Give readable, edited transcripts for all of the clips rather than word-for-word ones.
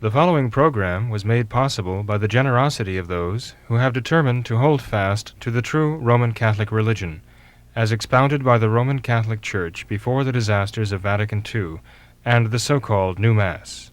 The following program was made possible by the generosity of those who have determined to hold fast to the true Roman Catholic religion, as expounded by the Roman Catholic Church before the disasters of Vatican II and the so-called New Mass.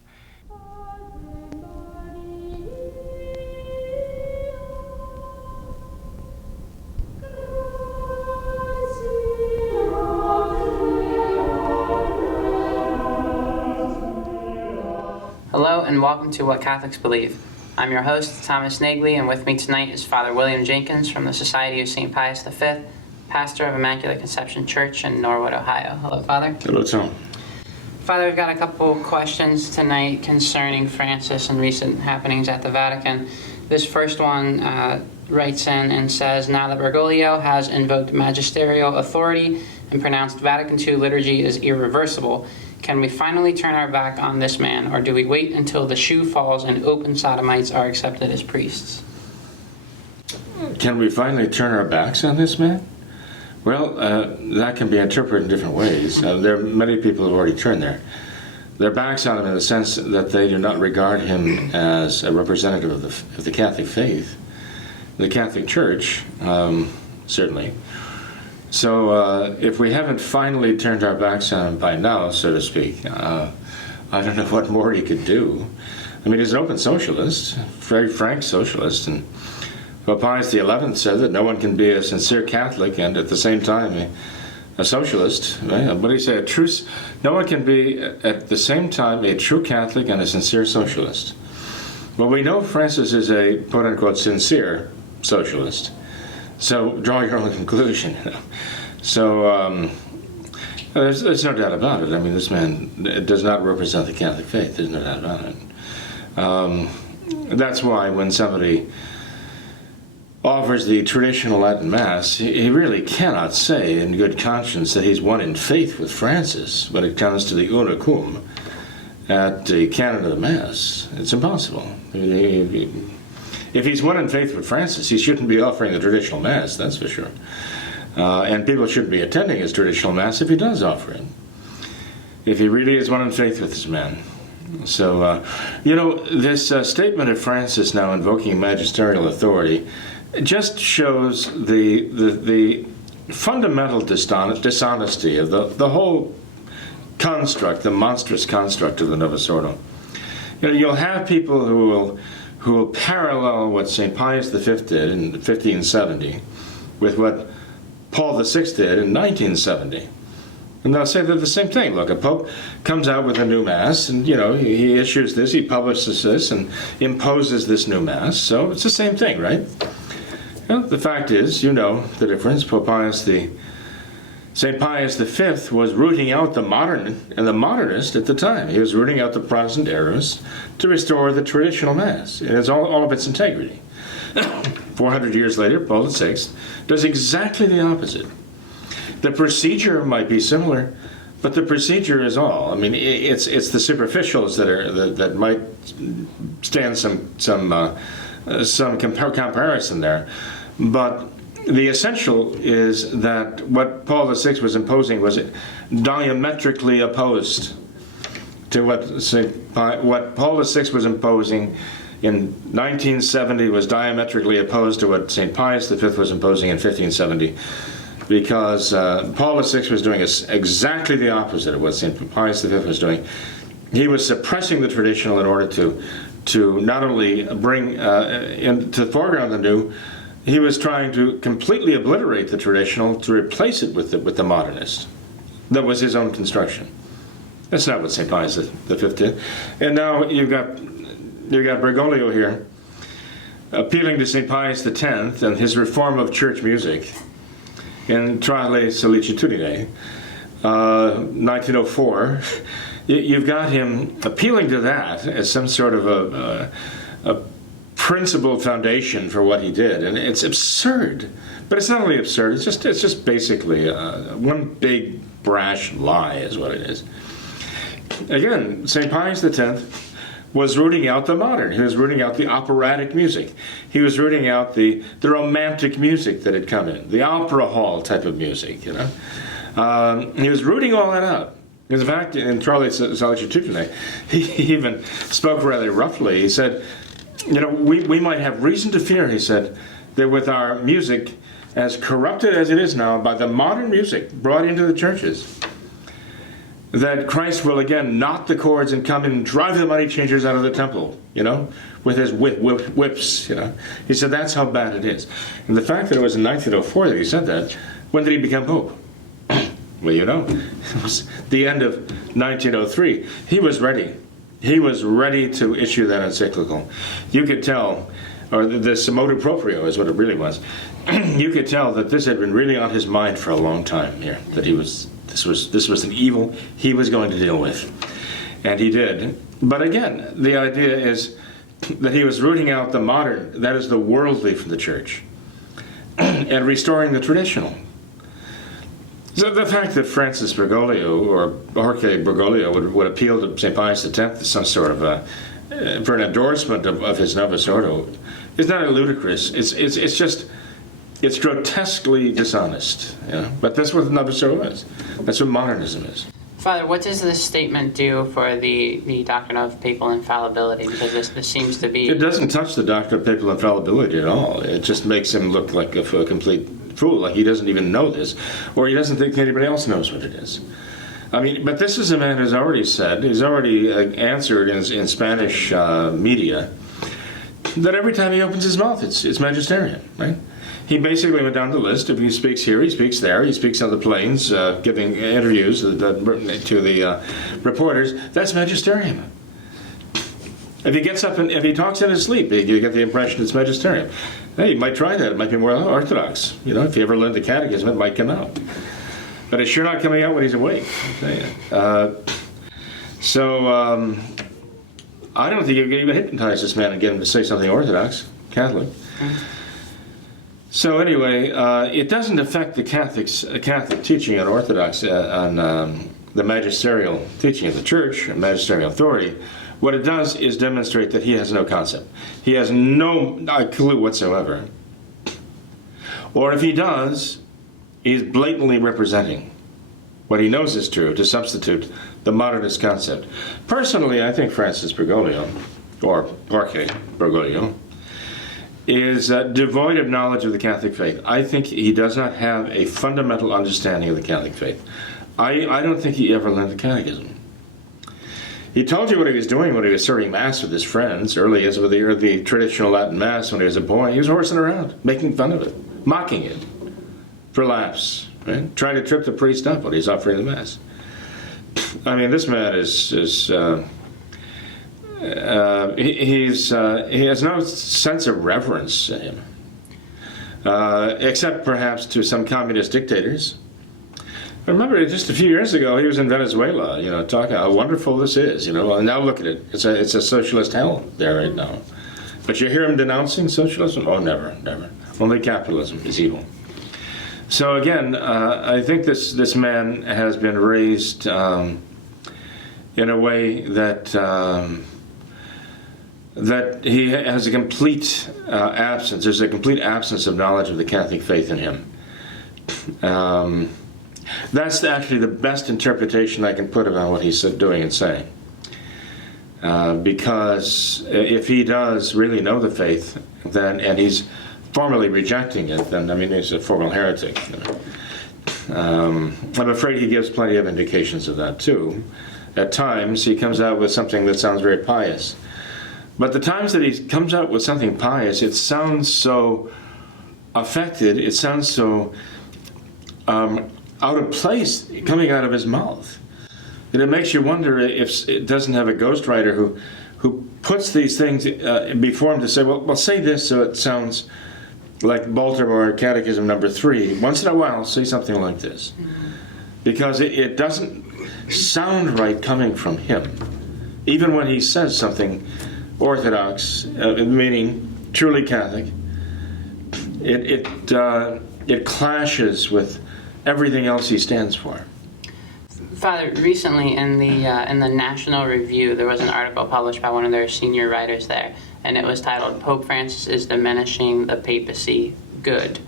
Hello and welcome to What Catholics Believe. I'm your host, Thomas Naegele, and with me tonight is Father William Jenkins from the Society of St. Pius V, pastor of Immaculate Conception Church in Norwood, Ohio. Hello, Father. Hello, Tom. Father, we've got a couple questions tonight concerning Francis and recent happenings at the Vatican. This first one writes in and says, now that Bergoglio has invoked magisterial authority and pronounced Vatican II liturgy is irreversible, can we finally turn our back on this man, or do we wait until the shoe falls and open sodomites are accepted as priests? Can we finally turn our backs on this man? Well, that can be interpreted in different ways. There are many people who have already turned their backs on him in the sense that they do not regard him as a representative of the Catholic faith, the Catholic Church, certainly. So if we haven't finally turned our backs on him by now, so to speak, I don't know what more he could do. I mean, he's an open socialist, very frank socialist, and Pope Pius XI said that no one can be a sincere Catholic and at the same time a socialist. Right? What did he say? No one can be at the same time a true Catholic and a sincere socialist. Well, we know Francis is a quote-unquote sincere socialist. So draw your own conclusion. So there's no doubt about it. I mean, this man does not represent the Catholic faith. There's no doubt about it. That's why when somebody offers the traditional Latin Mass, he really cannot say in good conscience that he's one in faith with Francis when it comes to the una cum at the canon of the Mass. It's impossible. If he's one in faith with Francis, he shouldn't be offering the traditional Mass, that's for sure. And people shouldn't be attending his traditional Mass if he does offer it. If he really is one in faith with this man. So, this statement of Francis now invoking magisterial authority just shows the fundamental dishonesty of the whole construct, the monstrous construct of the Novus Ordo. You'll have people who will parallel what St. Pius V did in 1570 with what Paul VI did in 1970. And they'll say they're the same thing. Look, a pope comes out with a new Mass, and, he issues this, he publishes this, and imposes this new Mass. So it's the same thing, right? The fact is, the difference. St. Pius V was rooting out the modern and the modernist at the time. He was rooting out the Protestant errors to restore the traditional Mass in all of its integrity. 400 years later, Paul VI does exactly the opposite. The procedure might be similar, but the procedure is all. I mean, it's the superficials that might stand some comparison there, but the essential is that what Paul VI was imposing was diametrically opposed to what Paul VI was imposing in 1970 was diametrically opposed to what St. Pius V was imposing in 1570, because Paul VI was doing exactly the opposite of what St. Pius V was doing. He was suppressing the traditional in order to not only bring into the foreground the new, he was trying to completely obliterate the traditional to replace it with the modernist. That was his own construction. That's not what St. Pius V did. And now you've got Bergoglio here appealing to St. Pius X and his reform of church music in Trae Sollicitudine, 1904. You've got him appealing to that as some sort of a principled foundation for what he did, and it's absurd. But it's not only absurd; it's just basically one big brash lie, is what it is. Again, St. Pius X was rooting out the modern. He was rooting out the operatic music. He was rooting out the romantic music that had come in, the opera hall type of music. He was rooting all that out. In fact, in Charlie's lecture today, he even spoke rather roughly. He said, we might have reason to fear, he said, that with our music, as corrupted as it is now by the modern music brought into the churches, that Christ will again knot the cords and come and drive the money changers out of the temple, with his whips, He said that's how bad it is. And the fact that it was in 1904 that he said that, when did he become Pope? Well, it was the end of 1903. He was ready. He was ready to issue that encyclical. You could tell, or this motu proprio is what it really was. You could tell that this had been really on his mind for a long time here, that this was an evil he was going to deal with. And he did. But again, the idea is that he was rooting out the modern, that is the worldly, from the church, and restoring the traditional. So the fact that Francis Bergoglio, or Jorge Bergoglio, would appeal to St. Pius X as some sort of for an endorsement of his Novus Ordo is not ludicrous. It's grotesquely dishonest. But that's what the Novus Ordo is. That's what modernism is. Father, what does this statement do for the doctrine of papal infallibility? Because this seems to be... It doesn't touch the doctrine of papal infallibility at all. It just makes him look like a complete fool, like he doesn't even know this, or he doesn't think anybody else knows what it is. But this is a man who's already said, he's already answered in Spanish media, that every time he opens his mouth, it's magisterium, right? He basically went down the list. If he speaks here, he speaks there, he speaks on the planes, giving interviews to the reporters. That's magisterium. If he gets up and if he talks in his sleep, you get the impression it's magisterium. Hey, you might try that. It might be more orthodox. If you ever learn the catechism, it might come out. But it's sure not coming out when he's awake. I'll tell you. I don't think you can even hypnotize this man and get him to say something orthodox, Catholic. So anyway, it doesn't affect the Catholic teaching on Orthodox, on the magisterial teaching of the Church, magisterial authority. What it does is demonstrate that he has no concept. He has no clue whatsoever. Or if he does, he's blatantly representing what he knows is true to substitute the modernist concept. Personally, I think Francis Bergoglio, or Jorge Bergoglio, is devoid of knowledge of the Catholic faith. I think he does not have a fundamental understanding of the Catholic faith. I don't think he ever learned the catechism. He told you what he was doing when he was serving Mass with his friends, early as with the traditional Latin Mass when he was a boy. He was horsing around, making fun of it, mocking it for laughs, right? Trying to trip the priest up when he's offering the Mass. This man he has no sense of reverence in him, except perhaps to some communist dictators. I remember just a few years ago he was in Venezuela, talking how wonderful this is, and now look at it. It's a socialist hell there right now. But you hear him denouncing socialism? Oh, never. Only capitalism is evil. So again, I think this man has been raised in a way that he has a complete absence. There's a complete absence of knowledge of the Catholic faith in him. That's actually the best interpretation I can put about what he's doing and saying. Because if he does really know the faith, and he's formally rejecting it, then he's a formal heretic. I'm afraid he gives plenty of indications of that too. At times he comes out with something that sounds very pious. But the times that he comes out with something pious, it sounds so affected, it sounds so out of place coming out of his mouth. And it makes you wonder if it doesn't have a ghostwriter who puts these things before him to say, well, say this so it sounds like Baltimore Catechism number 3. Once in a while, say something like this. Because it doesn't sound right coming from him. Even when he says something Orthodox, meaning truly Catholic, it clashes with everything else he stands for. Father, recently in the National Review, there was an article published by one of their senior writers there, and it was titled "Pope Francis is Diminishing the Papacy Good."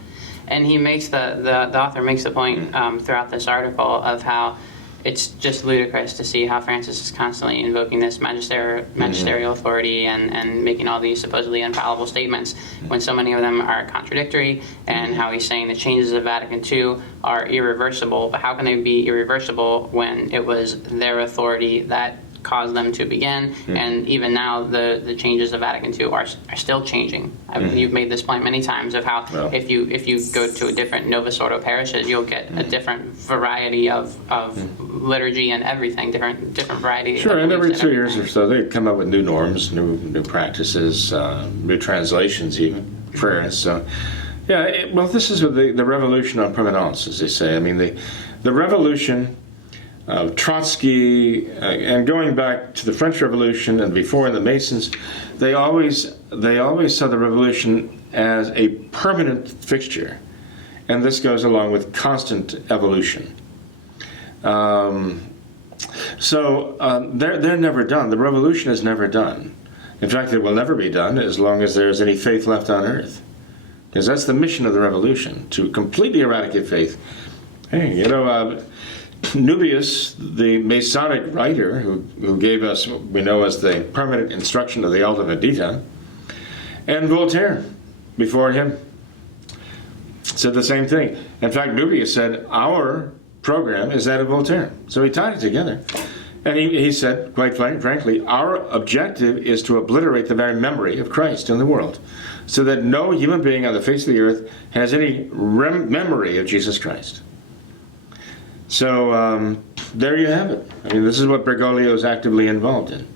And he makes the author makes the point throughout this article of how it's just ludicrous to see how Francis is constantly invoking this magisterial authority and making all these supposedly infallible statements when so many of them are contradictory, and how he's saying the changes of Vatican II are irreversible. But how can they be irreversible when it was their authority that caused them to begin? And even now the changes of Vatican II are still changing. You've made this point many times of how if you go to a different Novus Ordo parishes, you'll get a different variety of liturgy and everything, different variety. Sure, and every 2 years or so they come up with new norms, new practices, new translations, even prayers. So yeah, well, this is the revolution on permanence, as they say. I mean, the revolution of Trotsky, and going back to the French Revolution and before the Masons, they always saw the revolution as a permanent fixture, and this goes along with constant evolution. They're never done. The revolution is never done. In fact, it will never be done as long as there's any faith left on earth, because that's the mission of the revolution, to completely eradicate faith. Hey, Nubius, the Masonic writer who gave us what we know as the permanent instruction of the Alta Vendita, and Voltaire before him said the same thing. In fact, Nubius said, our program is that of Voltaire. So he tied it together. And he said, quite frankly, our objective is to obliterate the very memory of Christ in the world, so that no human being on the face of the earth has any memory of Jesus Christ. So there you have it. I mean, this is what Bergoglio is actively involved in.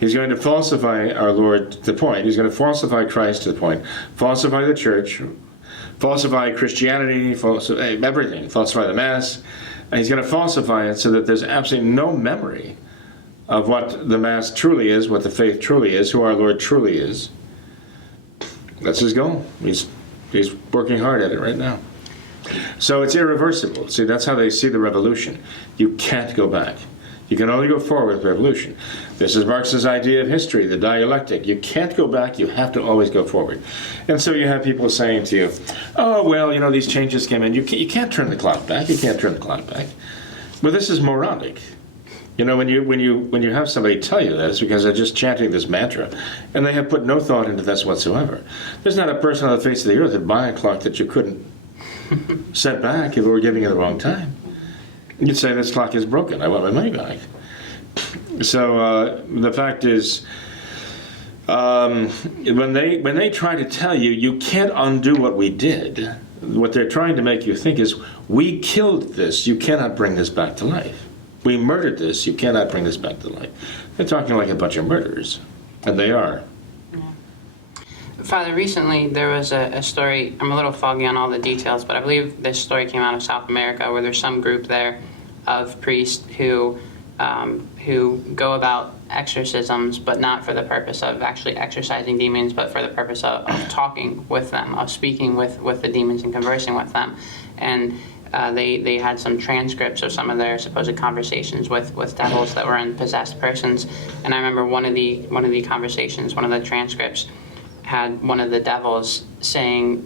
He's going to falsify our Lord to the point. He's going to falsify Christ to the point. Falsify the church. Falsify Christianity. Falsify everything. Falsify the Mass. And he's going to falsify it so that there's absolutely no memory of what the Mass truly is, what the faith truly is, who our Lord truly is. That's his goal. He's working hard at it right now. So it's irreversible. See, that's how they see the revolution. You can't go back. You can only go forward with revolution. This is Marx's idea of history, the dialectic. You can't go back. You have to always go forward. And so you have people saying to you, oh, well, these changes came in. You can't turn the clock back. You can't turn the clock back. Well, this is moronic. When you have somebody tell you that, it's because they're just chanting this mantra, and they have put no thought into this whatsoever. There's not a person on the face of the earth that'd buy a clock that you couldn't set back if we were giving it the wrong time. You'd say, this clock is broken. I want my money back. So the fact is, when they try to tell you, you can't undo what we did, what they're trying to make you think is, we killed this. You cannot bring this back to life. We murdered this. You cannot bring this back to life. They're talking like a bunch of murderers, and they are. Father, recently there was a story, I'm a little foggy on all the details, but I believe this story came out of South America, where there's some group there of priests who go about exorcisms, but not for the purpose of actually exorcising demons, but for the purpose of talking with them, of speaking with the demons and conversing with them. And they had some transcripts of some of their supposed conversations with devils that were in possessed persons. And I remember one of the conversations, one of the transcripts, had one of the devils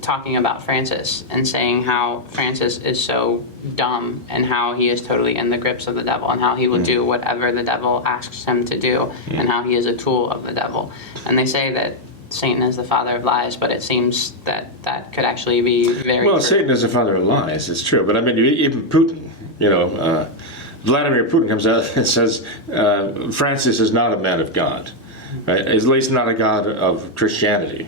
talking about Francis and saying how Francis is so dumb and how he is totally in the grips of the devil and how he will do whatever the devil asks him to do and how he is a tool of the devil. And they say that Satan is the father of lies, but it seems that could actually be very well, true. Satan is the father of lies, it's true. But I mean, even Putin, Vladimir Putin comes out and says Francis is not a man of God. Right? At least not a god of Christianity,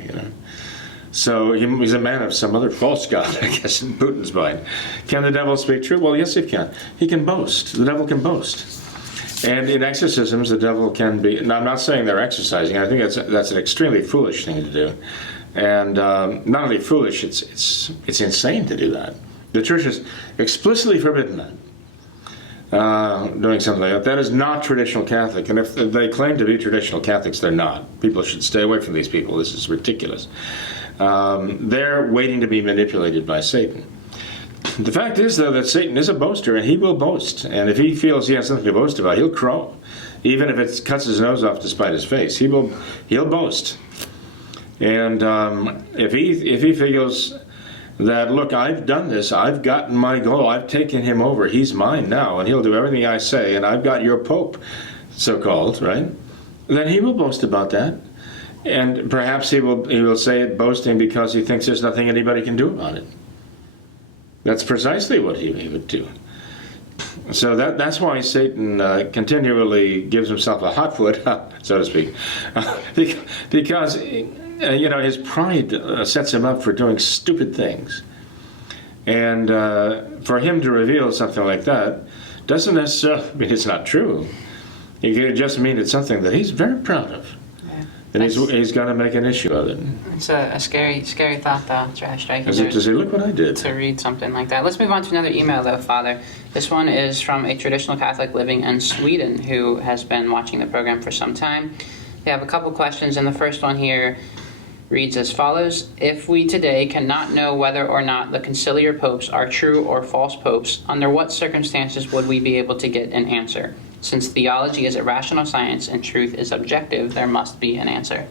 So he's a man of some other false god, I guess, in Putin's mind. Can the devil speak true? Well, yes, he can. He can boast. The devil can boast. And in exorcisms, the devil can be... Now, I'm not saying they're exorcising. I think that's an extremely foolish thing to do. And not only foolish, it's insane to do that. The Church has explicitly forbidden that. Doing something like that. That is not traditional Catholic. And if they claim to be traditional Catholics, they're not. People should stay away from these people. This is ridiculous. They're waiting to be manipulated by Satan. The fact is, though, that Satan is a boaster, and he will boast. And if he feels he has something to boast about, he'll crow. Even if it cuts his nose off to spite his face, he'll boast. And if he feels that, look, I've done this, I've gotten my goal, I've taken him over, he's mine now, and he'll do everything I say, and I've got your Pope, so-called, right? Then he will boast about that. And perhaps he will say it boasting because he thinks there's nothing anybody can do about it. That's precisely what he would do. So that's why Satan continually gives himself a hot foot, so to speak, because his pride sets him up for doing stupid things. And for him to reveal something like that doesn't necessarily mean it's not true. It could just mean it's something that he's very proud of. Yeah. And he's going to make an issue of it. It's a scary thought, though. It's rather striking. To say, look what I did. To read something like that. Let's move on to another email, though, Father. This one is from a traditional Catholic living in Sweden who has been watching the program for some time. They have a couple questions, and the first one here reads as follows. If we today cannot know whether or not the conciliar popes are true or false popes, under what circumstances would we be able to get an answer? Since theology is a rational science and truth is objective, there must be an answer.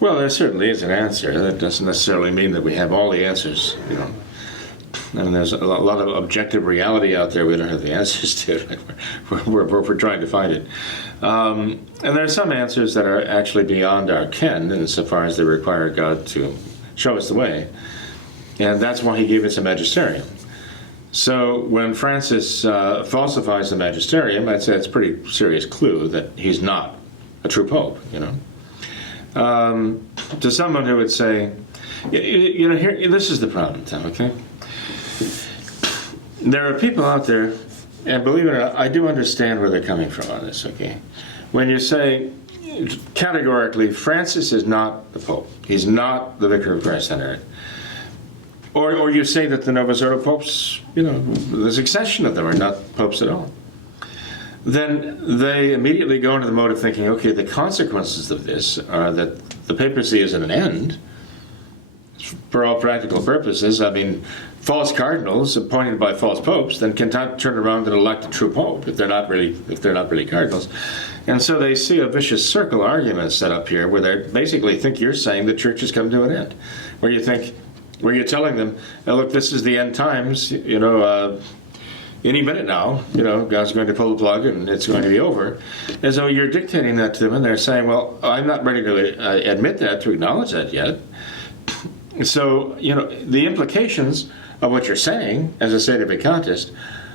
Well, there certainly is an answer. That doesn't necessarily mean that we have all the answers, And there's a lot of objective reality out there we don't have the answers to. We're trying to find it. And there are some answers that are actually beyond our ken insofar as they require God to show us the way. And that's why he gave us a magisterium. So when Francis falsifies the magisterium, I'd say it's a pretty serious clue that he's not a true pope, To someone who would say, here, this is the problem, Tom, okay? There are people out there, and believe it or not, I do understand where they're coming from on this, okay? When you say, categorically, Francis is not the Pope. He's not the Vicar of Christ on earth. Or you say that the Novus Ordo popes, the succession of them are not popes at all. Then they immediately go into the mode of thinking, okay, the consequences of this are that the papacy is at an end. For all practical purposes, I mean, false cardinals appointed by false popes then cannot turn around and elect a true pope if they're not really cardinals. And so they see a vicious circle argument set up here where they basically think you're saying the church has come to an end. Where you're telling them, look, this is the end times, any minute now, God's going to pull the plug and it's going to be over. And so you're dictating that to them, and they're saying, well, I'm not ready to admit that, to acknowledge that yet. So, the implications of what you're saying as a sedevacantist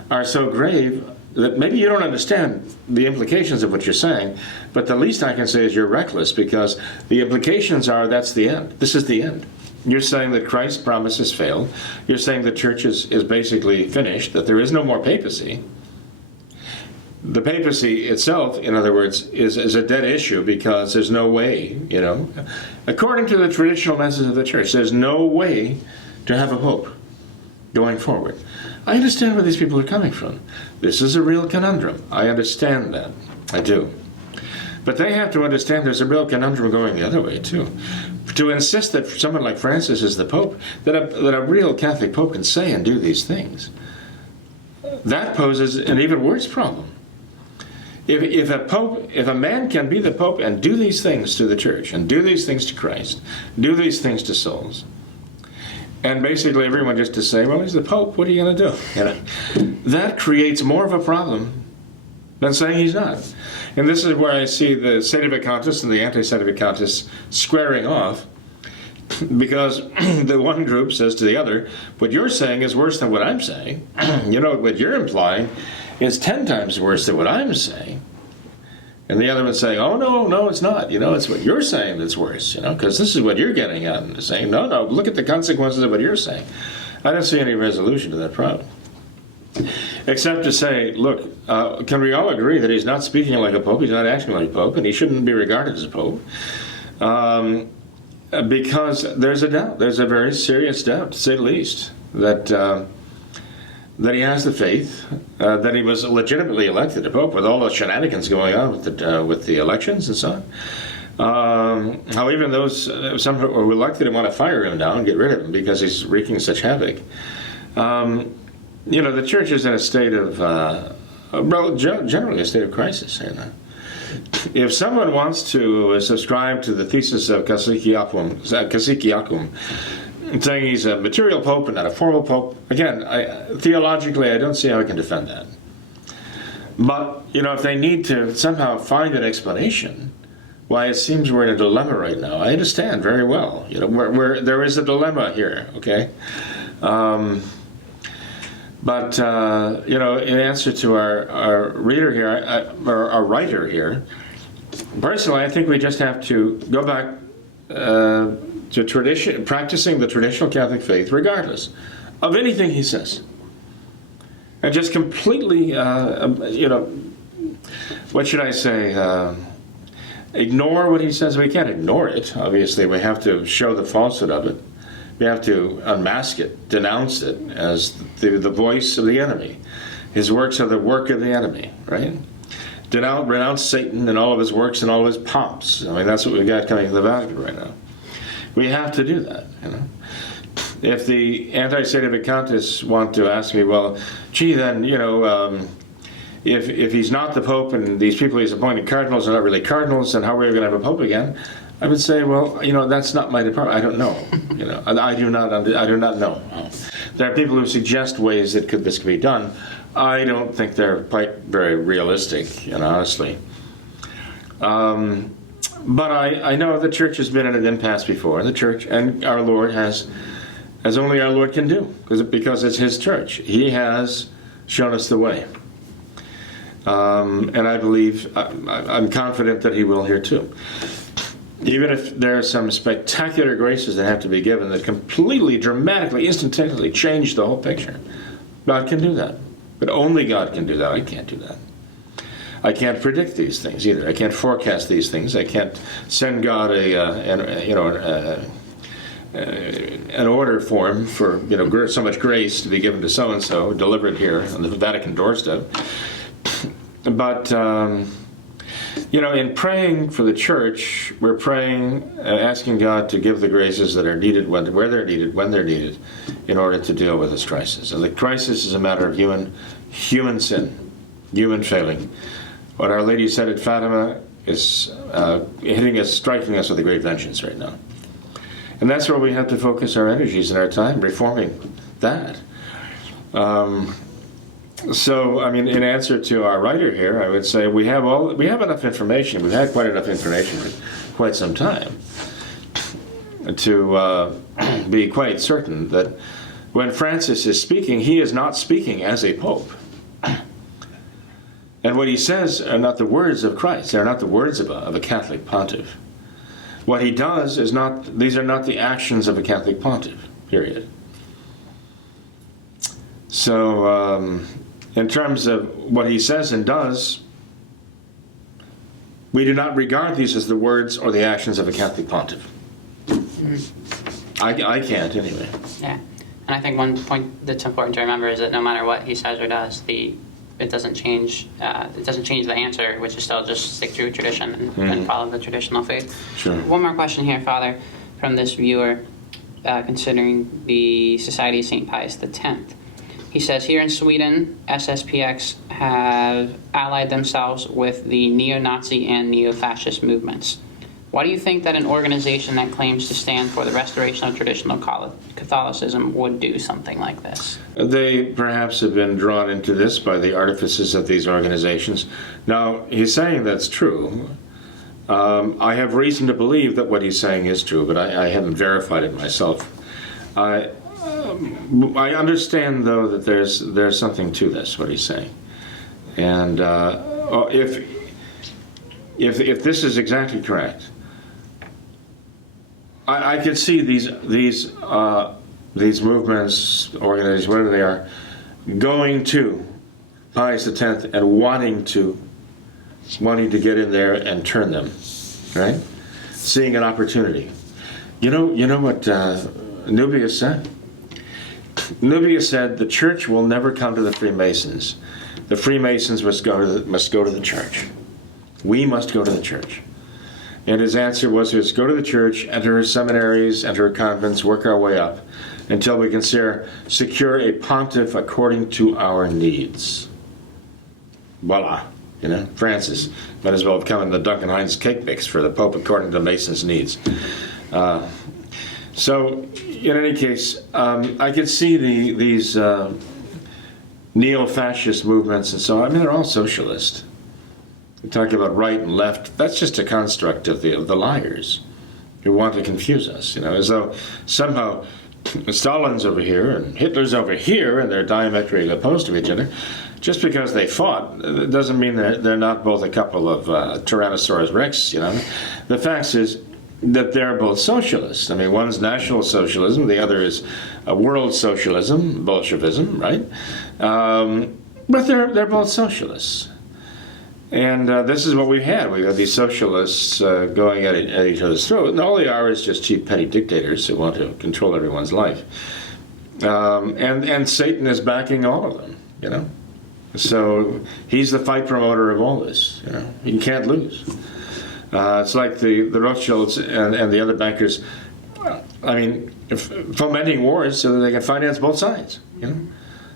are so grave that maybe you don't understand the implications of what you're saying, but the least I can say is you're reckless, because the implications are that's the end. This is the end. You're saying that Christ's promises failed. You're saying the church is basically finished, that there is no more papacy. The papacy itself, in other words, is a dead issue because there's no way, according to the traditional message of the church, there's no way to have a pope going forward. I understand where these people are coming from. This is a real conundrum. I understand that. I do. But they have to understand there's a real conundrum going the other way, too. To insist that someone like Francis is the Pope, that a real Catholic Pope can say and do these things, that poses an even worse problem. If a man can be the Pope and do these things to the church, and do these things to Christ, do these things to souls, and basically everyone just to say, well, he's the Pope, what are you going to do? That creates more of a problem than saying he's not. And this is where I see the sedevacantists and the anti-sedevacantists squaring off, because the one group says to the other, what you're saying is worse than what I'm saying. What you're implying is 10 times worse than what I'm saying. And the other one saying, oh, no, it's not. It's what you're saying that's worse, because this is what you're getting at and saying, no, look at the consequences of what you're saying. I don't see any resolution to that problem. Except to say, look, can we all agree that he's not speaking like a pope, he's not acting like a pope, and he shouldn't be regarded as a pope? Because there's a doubt, there's a very serious doubt, to say the least, that he has the faith, that he was legitimately elected a pope, with all the shenanigans going on with the elections and so on. How even those, some who were elected want to fire him now and get rid of him because he's wreaking such havoc. The church is in a state of, generally a state of crisis. If someone wants to subscribe to the thesis of Cassiciacum, saying he's a material pope and not a formal pope. Again, theologically, I don't see how I can defend that. But, if they need to somehow find an explanation why it seems we're in a dilemma right now, I understand very well. There is a dilemma here, okay? But in answer to our reader here, or our writer here, personally, I think we just have to go back to tradition, practicing the traditional Catholic faith, regardless of anything he says, and just completely, what should I say? Ignore what he says. We can't ignore it. Obviously, we have to show the falsehood of it. We have to unmask it, denounce it as the voice of the enemy. His works are the work of the enemy, right? Renounce Satan and all of his works and all of his pomps. I mean, that's what we've got coming to the Vatican right now. We have to do that, If the anti-Satan Vacantists want to ask me, well, gee, then, if he's not the Pope and these people he's appointed cardinals are not really cardinals, then how are we going to have a Pope again? I would say, well, that's not my department. I don't know. I do not know. There are people who suggest ways that this could be done. I don't think they're quite very realistic, honestly. But I know the Church has been in an impasse before. The Church and our Lord has, as only our Lord can do, because it's His Church. He has shown us the way. And I believe, I'm confident that He will here too. Even if there are some spectacular graces that have to be given that completely, dramatically, instantaneously change the whole picture, God can do that. But only God can do that. I can't do that. I can't predict these things either. I can't forecast these things. I can't send God an order form for so much grace to be given to so and so, delivered here on the Vatican doorstep. But in praying for the Church, we're praying, asking God to give the graces that are needed where they're needed, when they're needed, in order to deal with this crisis. And the crisis is a matter of human sin, human failing. What Our Lady said at Fatima is hitting us, striking us with a great vengeance right now. And that's where we have to focus our energies and our time, reforming that. So, in answer to our writer here, I would say we have enough information. We've had quite enough information for quite some time to be quite certain that when Francis is speaking, he is not speaking as a pope. And what he says are not the words of Christ. They are not the words of a Catholic pontiff. What he does is these are not the actions of a Catholic pontiff, period. So, in terms of what he says and does, we do not regard these as the words or the actions of a Catholic pontiff. I can't, anyway. Yeah, and I think one point that's important to remember is that no matter what he says or does, it doesn't change. It doesn't change the answer, which is still just stick through tradition and follow the traditional faith. Sure. One more question here, Father, from this viewer, considering the Society of St. Pius X. He says, here in Sweden, SSPX have allied themselves with the neo-Nazi and neo-fascist movements. Why do you think that an organization that claims to stand for the restoration of traditional Catholicism would do something like this? They perhaps have been drawn into this by the artifices of these organizations. Now, he's saying that's true. I have reason to believe that what he's saying is true, but I haven't verified it myself. I understand, though, that there's something to this, what he's saying. And if this is exactly correct, I could see these movements, organizations, whatever they are, going to Pius X and wanting to get in there and turn them, right? Seeing an opportunity. You know what Nubius said? Nubius said the Church will never come to the Freemasons. The Freemasons must go to the Church. We must go to the Church. And his answer was, go to the Church, enter seminaries, enter convents, work our way up until we can secure a pontiff according to our needs. Voila. Francis might as well have come in the Duncan Hines cake mix for the Pope according to Mason's needs. So, in any case, I could see these neo-fascist movements and so on. I mean, they're all socialist. We talk about right and left. That's just a construct of the liars who want to confuse us, as though somehow Stalin's over here and Hitler's over here and they're diametrically opposed to each other. Just because they fought, it doesn't mean they're not both a couple of Tyrannosaurus Rex, The fact is that they're both socialists. I mean, one's National Socialism, the other is world socialism, Bolshevism, right? But they're both socialists. And this is what we've had. We've had these socialists going at each other's throat. And all they are is just cheap, petty dictators who want to control everyone's life. And Satan is backing all of them, So he's the fight promoter of all this, He can't lose. It's like the Rothschilds and the other bankers, fomenting wars so that they can finance both sides, And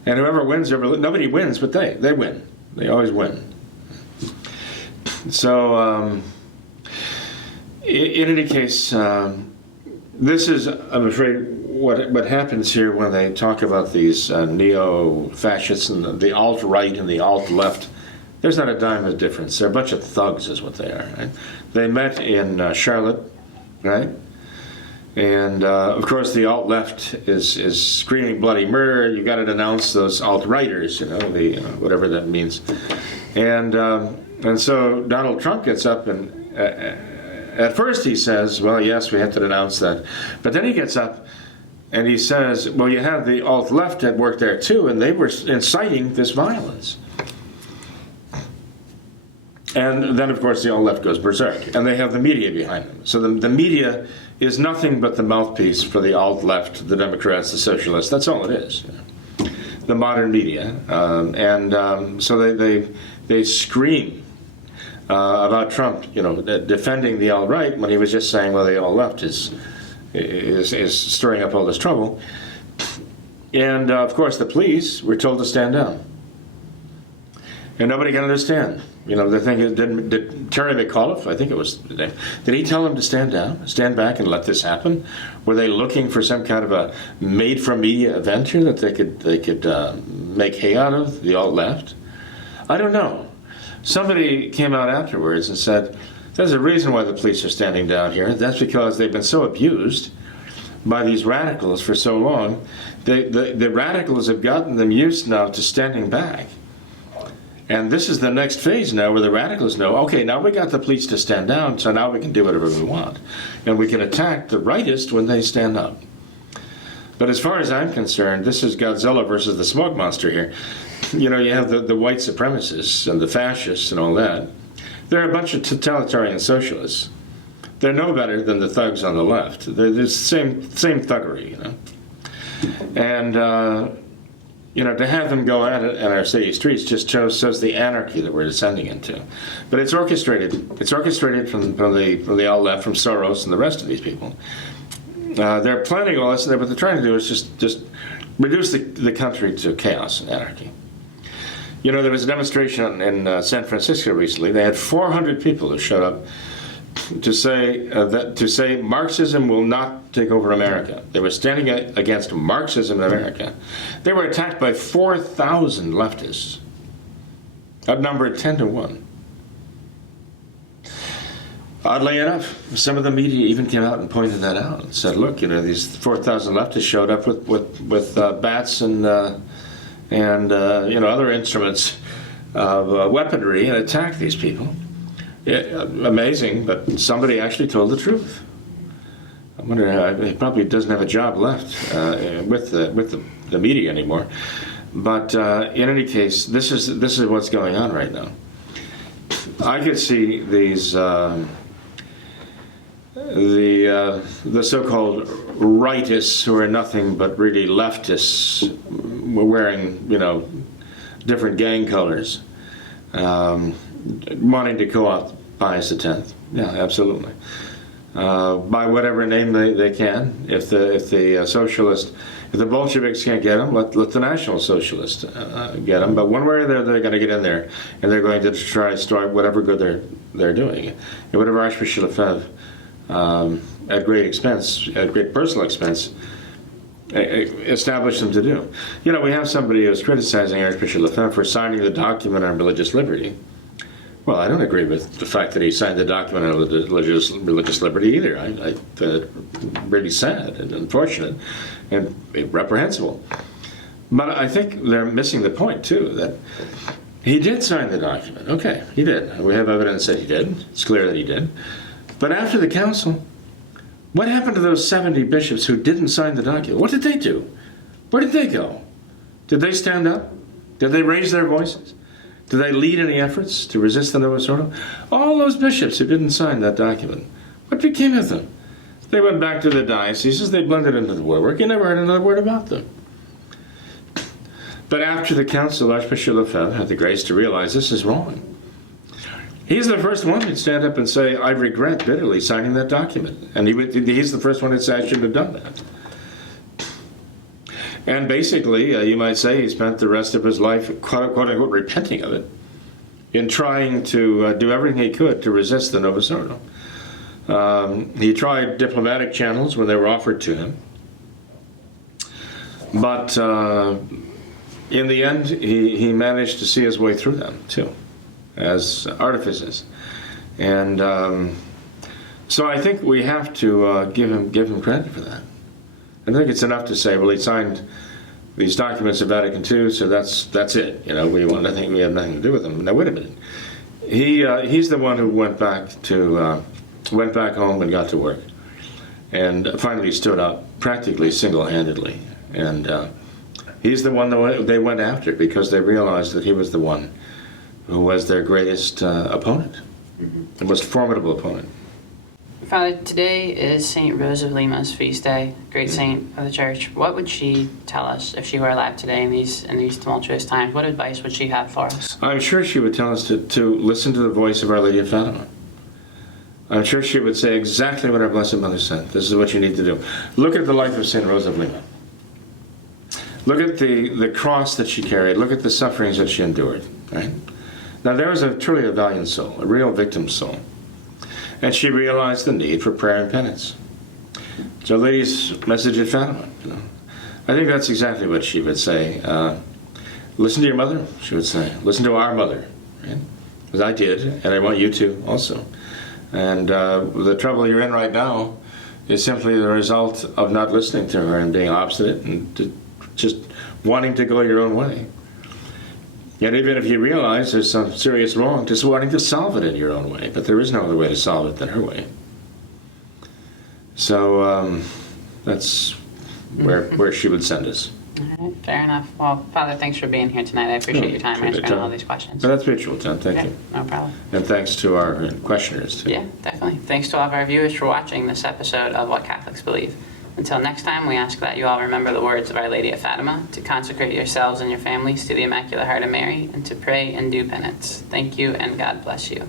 whoever wins, nobody wins, but they win. They always win. So, in any case, this is, I'm afraid, what happens here when they talk about these neo-fascists and the alt-right and the alt-left. There's not a dime of difference. They're a bunch of thugs is what they are. Right? They met in Charlotte, right? And, of course, the alt-left is screaming bloody murder. You've got to denounce those alt-righters, whatever that means. And so Donald Trump gets up and at first he says, well, yes, we have to denounce that. But then he gets up and he says, well, you have the alt-left at work there too, and they were inciting this violence. And then, of course, the alt-left goes berserk, and they have the media behind them. So the media is nothing but the mouthpiece for the alt-left, the Democrats, the socialists. That's all it is. The modern media. So they scream about Trump, defending the alt-right when he was just saying, well, the alt-left is stirring up all this trouble. And, of course, the police were told to stand down. And nobody can understand. The thing is, did Terry McAuliffe, I think it was the name, did he tell them to stand down, stand back and let this happen? Were they looking for some kind of a made-for-media event here that they could make hay out of, the alt-left? I don't know. Somebody came out afterwards and said, there's a reason why the police are standing down here. That's because they've been so abused by these radicals for so long. The radicals have gotten them used now to standing back. And this is the next phase now where the radicals know, okay, now we got the police to stand down, so now we can do whatever we want. And we can attack the rightist when they stand up. But as far as I'm concerned, this is Godzilla versus the smoke monster here. You have the white supremacists and the fascists and all that. They're a bunch of totalitarian socialists. They're no better than the thugs on the left. They're the same thuggery, And, to have them go at it in our city streets just shows the anarchy that we're descending into. But it's orchestrated. It's orchestrated from the alt-left, from Soros and the rest of these people. They're planning all this, but what they're trying to do is just reduce the country to chaos and anarchy. There was a demonstration in San Francisco recently. They had 400 people who showed up to say Marxism will not take over America. They were standing against Marxism in America. They were attacked by 4,000 leftists, outnumbered 10-1. Oddly enough, some of the media even came out and pointed that out and said, look, these 4,000 leftists showed up with bats and other instruments of weaponry and attacked these people. Amazing, but somebody actually told the truth. I wonder, he probably doesn't have a job left with the media anymore. But in any case, this is what's going on right now. I could see these the so-called rightists who are nothing but really leftists, wearing different gang colors, wanting to co-opt Pius X. Yeah, absolutely. By whatever name they can. If the socialist, if the Bolsheviks can't get them, let the National Socialists get them. But one way or the other, they're going to get in there, and they're going to try to start whatever good they're doing. And whatever Archbishop Lefebvre at great expense, at great personal expense, establish them to do. You know, we have somebody who's criticizing Archbishop Lefebvre for signing the document on religious liberty. Well, I don't agree with the fact that he signed the document on religious liberty either. I find it really sad and unfortunate and reprehensible. But I think they're missing the point, too, that he did sign the document. Okay, he did. We have evidence that he did. It's clear that he did. But after the council, what happened to those 70 bishops who didn't sign the document? What did they do? Where did they go? Did they stand up? Did they raise their voices? Did they lead any efforts to resist the Novus Ordo? All those bishops who didn't sign that document, what became of them? They went back to the dioceses, they blended into the woodwork, you never heard another word about them. But after the council, Archbishop Lefebvre had the grace to realize this is wrong. He's the first one to stand up and say, I regret bitterly signing that document. And he's the first one to say, I shouldn't have done that. And basically, you might say he spent the rest of his life, quote unquote, repenting of it, in trying to do everything he could to resist the Novus Ordo. He tried diplomatic channels when they were offered to him. But in the end, he managed to see his way through them, too, as artifices. And so I think we have to give him credit for that. I think it's enough to say, well, he signed these documents of Vatican II, so that's it. You know, we have nothing to do with them. Now, wait a minute. He's the one who went back home and got to work, and finally stood up practically single-handedly. And he's the one that they went after because they realized that he was the one who was their greatest opponent, the most formidable opponent. Father, today is St. Rose of Lima's feast day, great saint of the Church. What would she tell us if she were alive today in these tumultuous times? What advice would she have for us? I'm sure she would tell us to listen to the voice of Our Lady of Fatima. I'm sure she would say exactly what our Blessed Mother said. This is what you need to do. Look at the life of St. Rose of Lima. Look at the cross that she carried. Look at the sufferings that she endured. Right? Now, there was truly a valiant soul, a real victim soul. And she realized the need for prayer and penance. So, Our Lady's message at Fatima. You know, I think that's exactly what she would say. Listen to your mother, she would say. Listen to our mother. Right? As I did, and I want you to also. And the trouble you're in right now is simply the result of not listening to her and being obstinate and just wanting to go your own way. And even if you realize there's some serious wrong, just wanting to solve it in your own way. But there is no other way to solve it than her way. So that's where she would send us. All right, fair enough. Well, Father, thanks for being here tonight. I appreciate your time answering all these questions. But that's mutual, John. Thank you. No problem. And thanks to our questioners, too. Yeah, definitely. Thanks to all of our viewers for watching this episode of What Catholics Believe. Until next time, we ask that you all remember the words of Our Lady of Fatima, to consecrate yourselves and your families to the Immaculate Heart of Mary, and to pray and do penance. Thank you, and God bless you.